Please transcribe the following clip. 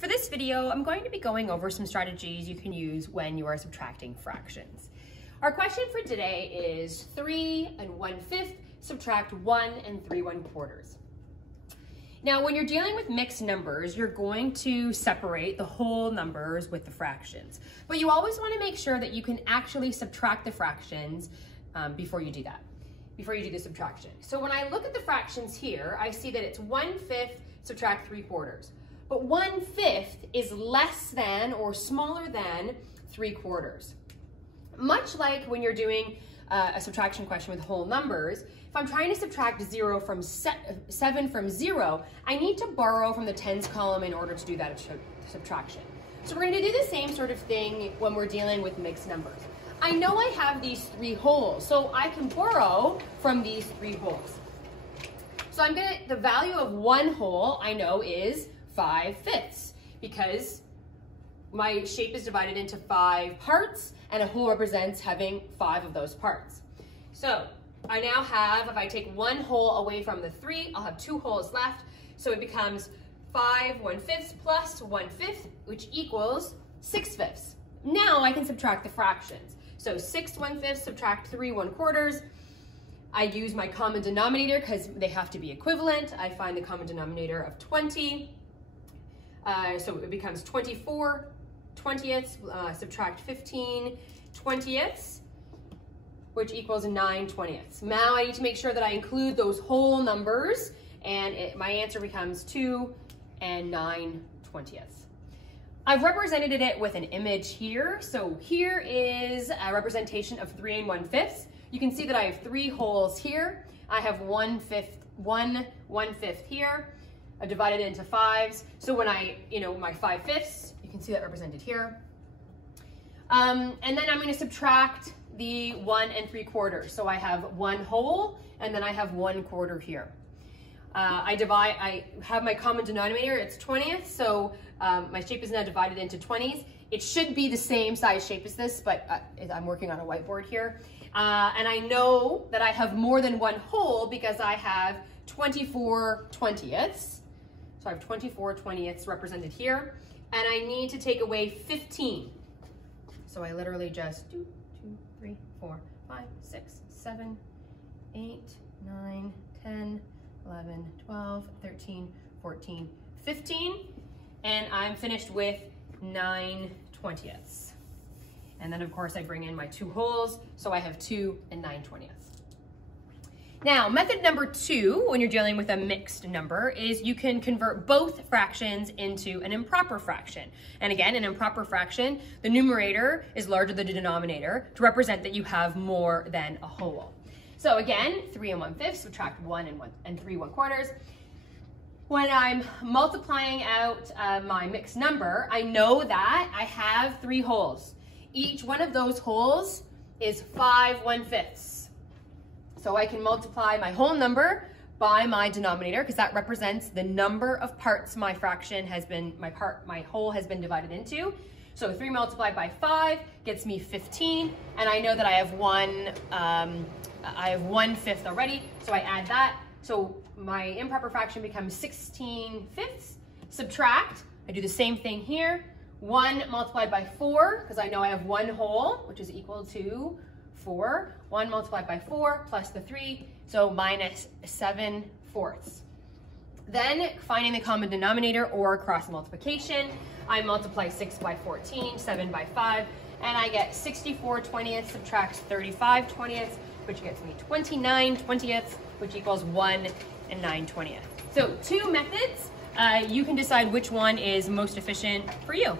For this video, I'm going to be going over some strategies you can use when you are subtracting fractions. Our question for today is 3 1/5 subtract 1 3/4. Now, when you're dealing with mixed numbers, you're going to separate the whole numbers with the fractions. But you always want to make sure that you can actually subtract the fractions before you do that, before you do the subtraction. So when I look at the fractions here, I see that it's 1/5 subtract 3/4. But 1/5 is less than or smaller than 3/4. Much like when you're doing a subtraction question with whole numbers, if I'm trying to subtract 7 from 0, I need to borrow from the tens column in order to do that subtraction. So we're going to do the same sort of thing when we're dealing with mixed numbers. I know I have these 3 wholes, so I can borrow from these 3 wholes. So the value of 1 whole I know is 5/5 because my shape is divided into 5 parts and a whole represents having 5 of those parts. So I now have, if I take 1 whole away from the 3, I'll have 2 wholes left. So it becomes 5 1/5 plus 1/5, which equals 6/5. Now I can subtract the fractions. So 6 1/5 subtract 3 1/4. I use my common denominator because they have to be equivalent. I find the common denominator of 20. So it becomes 24 20ths, subtract 15 20ths, which equals 9 20ths. Now I need to make sure that I include those whole numbers, and my answer becomes 2 and 9 20ths. I've represented it with an image here. So here is a representation of 3 1/5. You can see that I have 3 wholes here. I have 1/5 here. I've divided it into 5s. So when my 5/5, you can see that represented here. And then I'm going to subtract the 1 3/4. So I have 1 whole, and then I have 1/4 here. I have my common denominator, it's 20ths, so my shape is now divided into 20s. It should be the same size shape as this, but I'm working on a whiteboard here. And I know that I have more than 1 whole because I have 24 20ths. So I have 24 20ths represented here, and I need to take away 15. So I literally just 2, 3, 4, 5, 6, 7, 8, 9, 10, 11, 12, 13, 14, 15, and I'm finished with 9 20ths. And then of course I bring in my 2 wholes, so I have 2 and 9 20ths. Now, method number 2, when you're dealing with a mixed number, is you can convert both fractions into an improper fraction. And again, an improper fraction, the numerator is larger than the denominator to represent that you have more than a whole. So again, 3 1/5 subtract 1 and 3 1/4. When I'm multiplying out my mixed number, I know that I have 3 wholes. Each one of those wholes is 5 1/5. So I can multiply my whole number by my denominator because that represents the number of parts my fraction has been, my whole has been divided into. So 3 multiplied by 5 gets me 15, and I know that I have 1/5 already, so I add that. So my improper fraction becomes 16/5. Subtract, I do the same thing here. 1 multiplied by 4, because I know I have 1 whole, which is equal to 4. 1 multiplied by 4 plus the 3, so minus 7/4. Then finding the common denominator or cross multiplication, I multiply 6 by 14, 7 by 5, and I get 64 20ths subtracts 35 20ths, which gets me 29 20ths, which equals 1 and 9 20ths. So 2 methods, you can decide which one is most efficient for you.